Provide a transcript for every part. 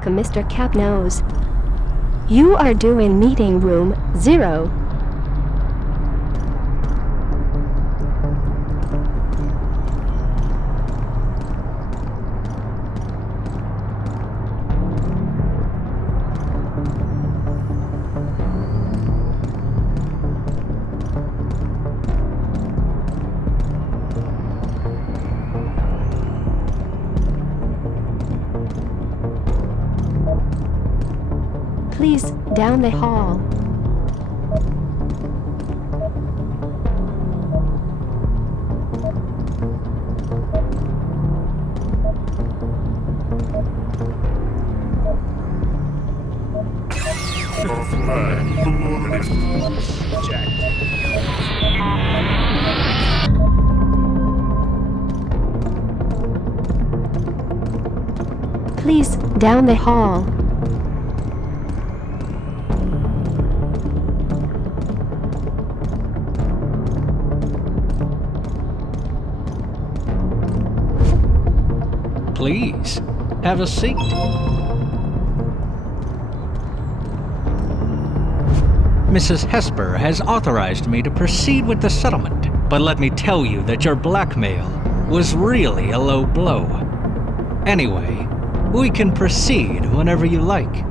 welcome, Mr. Capnose. You are due in meeting room 0. Please, down the hall. Please, down the hall. Please, have a seat. Mrs. Hesper has authorized me to proceed with the settlement, but let me tell you that your blackmail was really a low blow. Anyway, we can proceed whenever you like.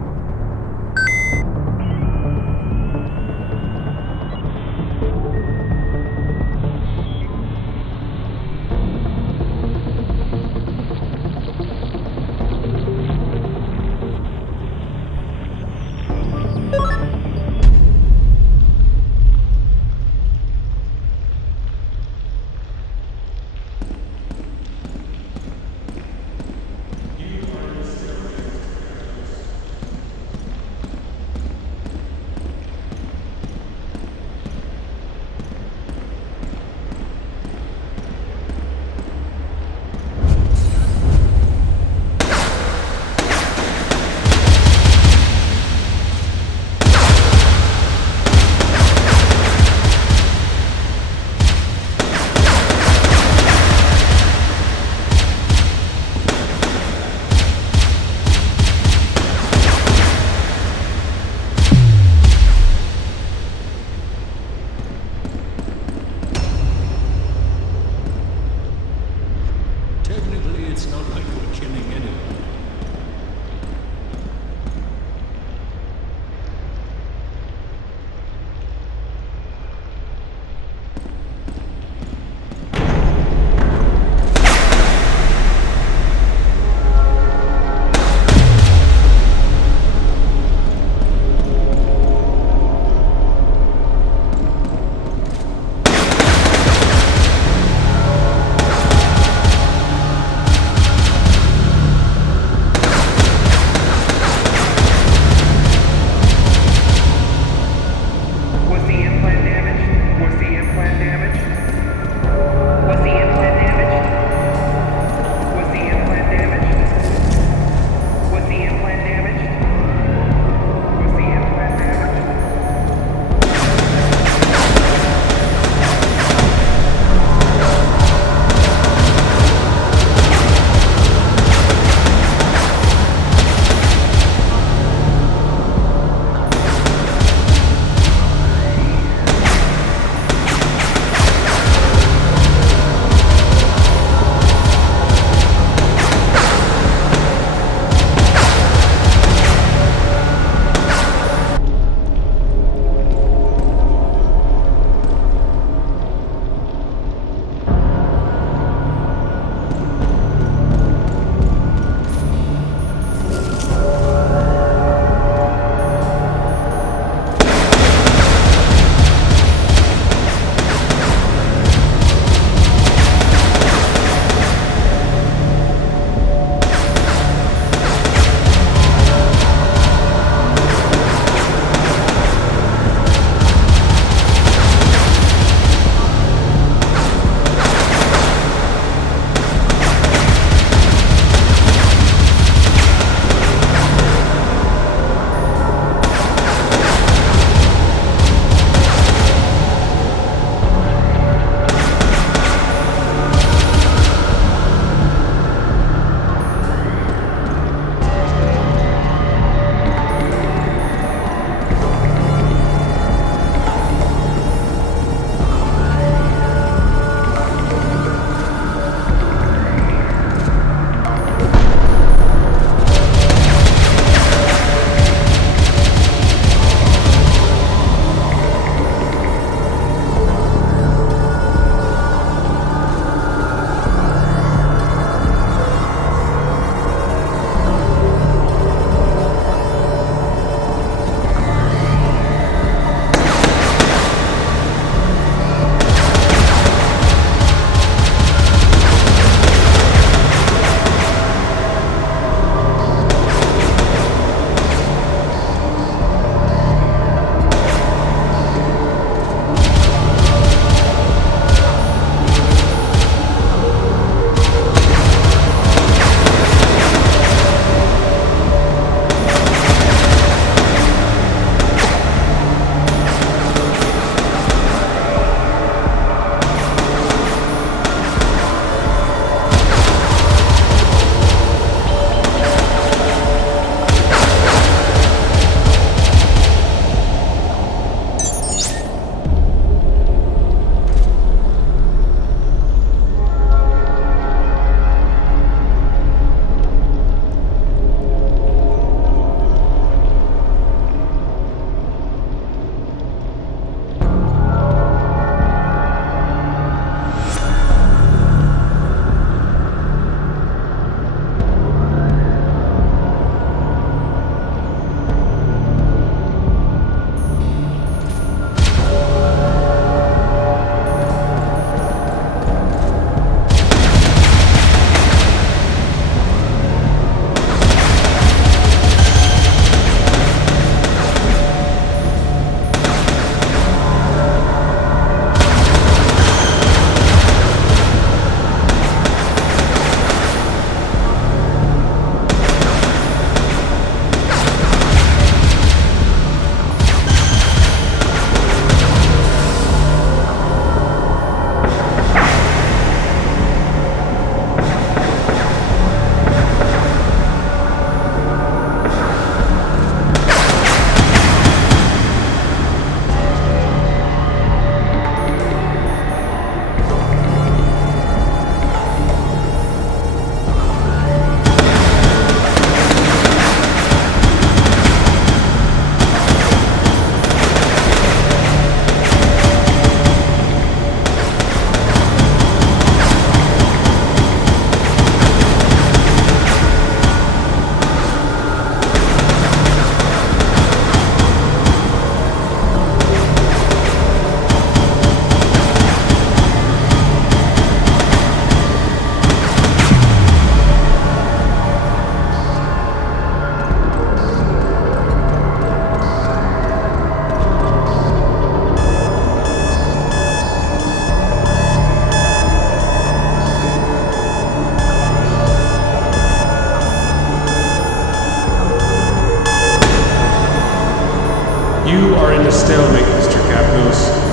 You are in a stalemate, Mr. Capnos.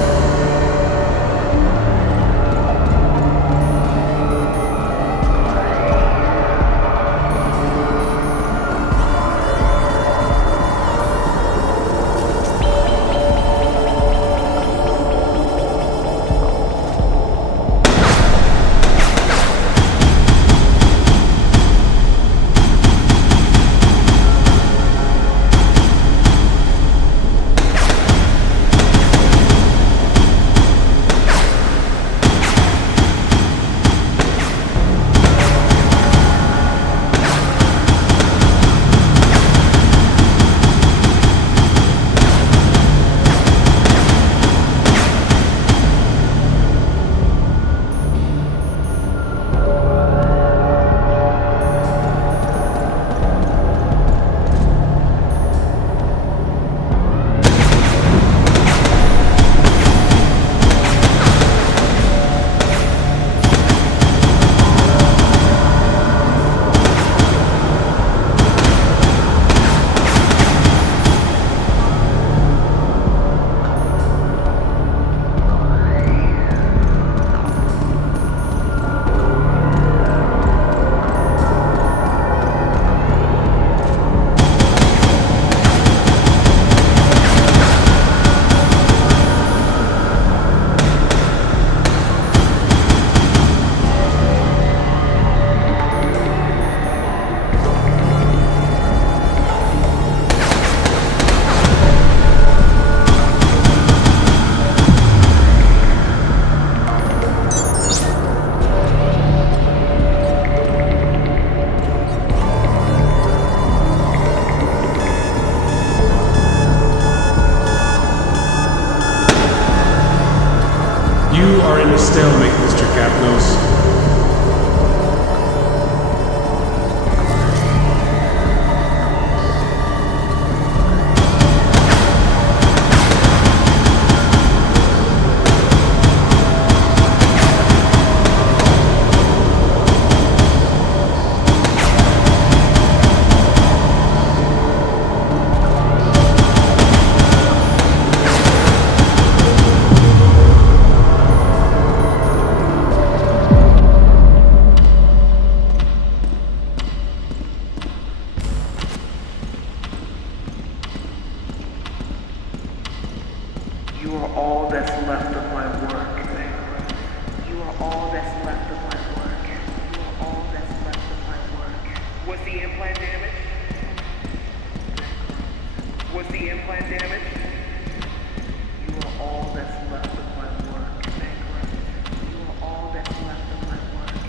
You are in a stalemate, Mr. Capnos. You are all that's left of my work. You are all that's left of my work. You are all that's left of my work. Was the implant damaged? Was the implant damaged? You are all that's left of my work. You are all that's left of my work.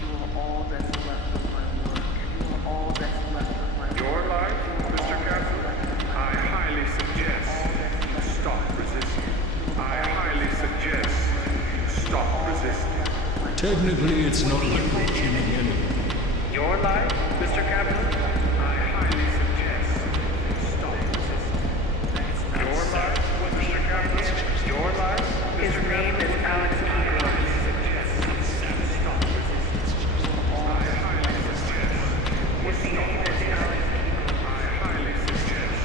You are all that's left of my work. You are all that's left of my work. Your life, Mr. Capnos? I highly suggest you stop resisting. I highly suggest you stop resisting. Technically, it's not like we're killing anyone. Your life, Mr. Captain? I highly suggest you stop resisting. Your life, Mr. Capnos? Your life, His Mr. name is Alex I highly suggest you stop resisting. I highly suggest you His name is Alex. I highly suggest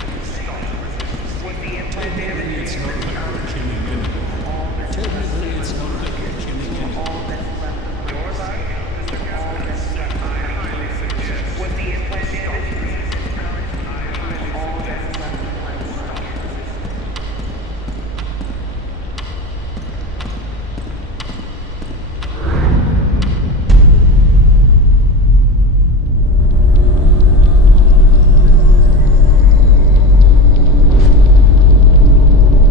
you stop resisting. Was the implant Technically, damaged? it's not like we're killing anyone. Technically, it's not like we're killing anyone. All that's left of my Your life, Mr. Capnos? I highly suggest Was the implant damaged? I highly All that's left of my work.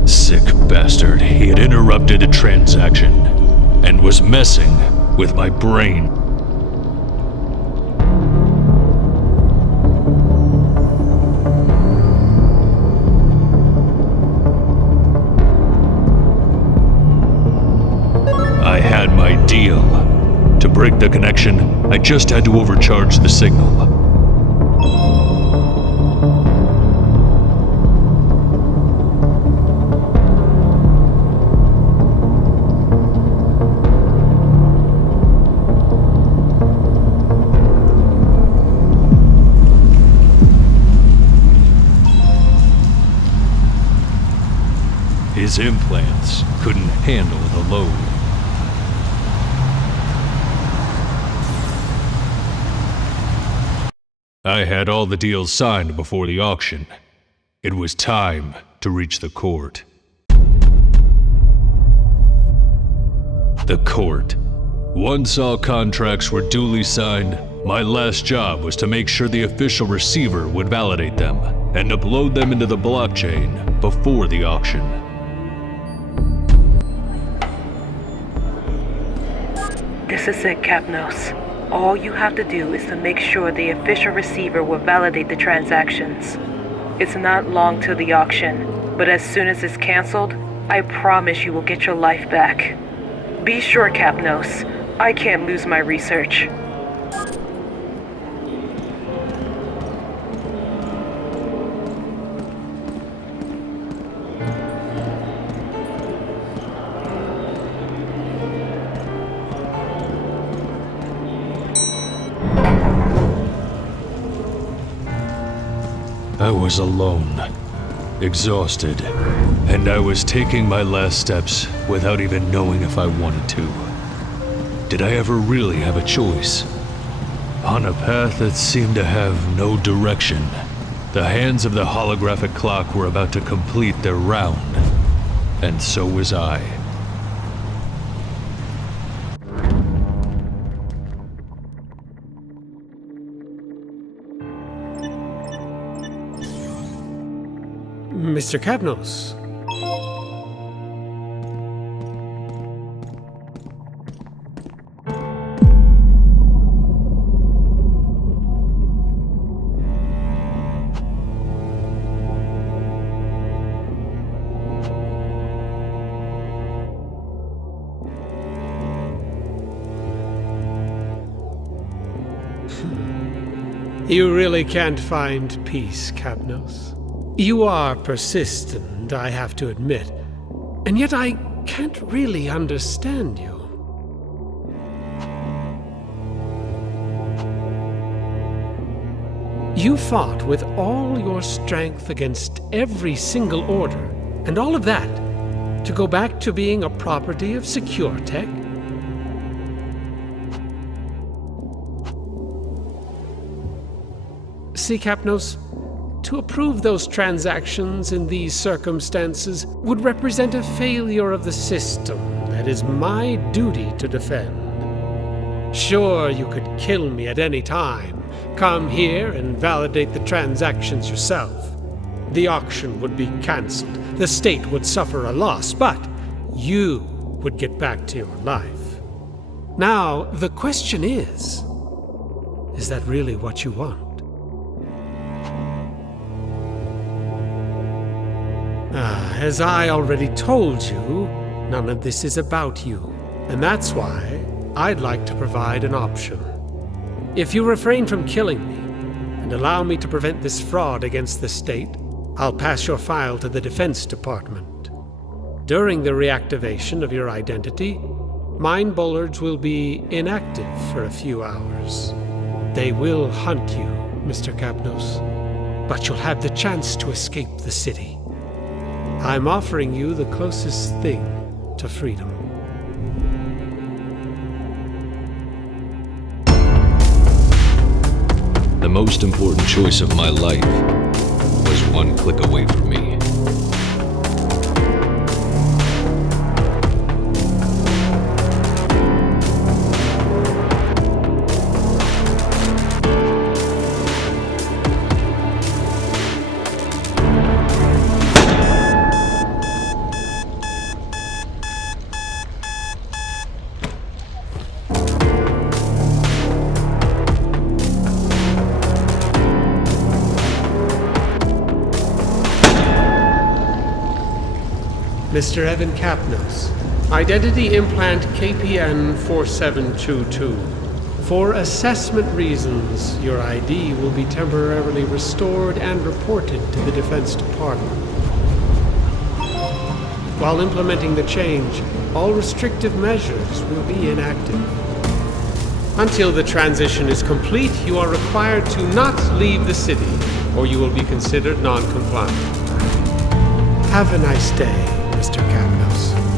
Sick bastard. He had interrupted a transaction and was messing with my brain. I had my deal. To break the connection, I just had to overcharge the signal. His implants couldn't handle the load. I had all the deals signed before the auction. It was time to reach the court. The court. Once all contracts were duly signed, my last job was to make sure the official receiver would validate them and upload them into the blockchain before the auction. This is it, Capnos. All you have to do is to make sure the official receiver will validate the transactions. It's not long till the auction, but as soon as it's canceled, I promise you will get your life back. Be sure, Capnos, I can't lose my research. I was alone, exhausted, and I was taking my last steps without even knowing if I wanted to. Did I ever really have a choice? On a path that seemed to have no direction, the hands of the holographic clock were about to complete their round, and so was I. Mr. Capnos. You really can't find peace, Capnos. You are persistent, I have to admit, and yet I can't really understand you. You fought with all your strength against every single order, and all of that to go back to being a property of SecureTech? See, Capnos, to approve those transactions in these circumstances would represent a failure of the system that is my duty to defend. Sure, you could kill me at any time, come here and validate the transactions yourself. The auction would be cancelled, the state would suffer a loss, but you would get back to your life. Now, the question is that really what you want? As I already told you, none of this is about you, and that's why I'd like to provide an option. If you refrain from killing me and allow me to prevent this fraud against the state, I'll pass your file to the Defense Department. During the reactivation of your identity, mind bollards will be inactive for a few hours. They will hunt you, Mr. Capnos, but you'll have the chance to escape the city. I'm offering you the closest thing to freedom. The most important choice of my life was one click away from me. Mr. Evan Capnos, Identity Implant KPN 4722. For assessment reasons, your ID will be temporarily restored and reported to the Defense Department. While implementing the change, all restrictive measures will be inactive. Until the transition is complete, you are required to not leave the city, or you will be considered non-compliant. Have a nice day. Mr. Kapnos.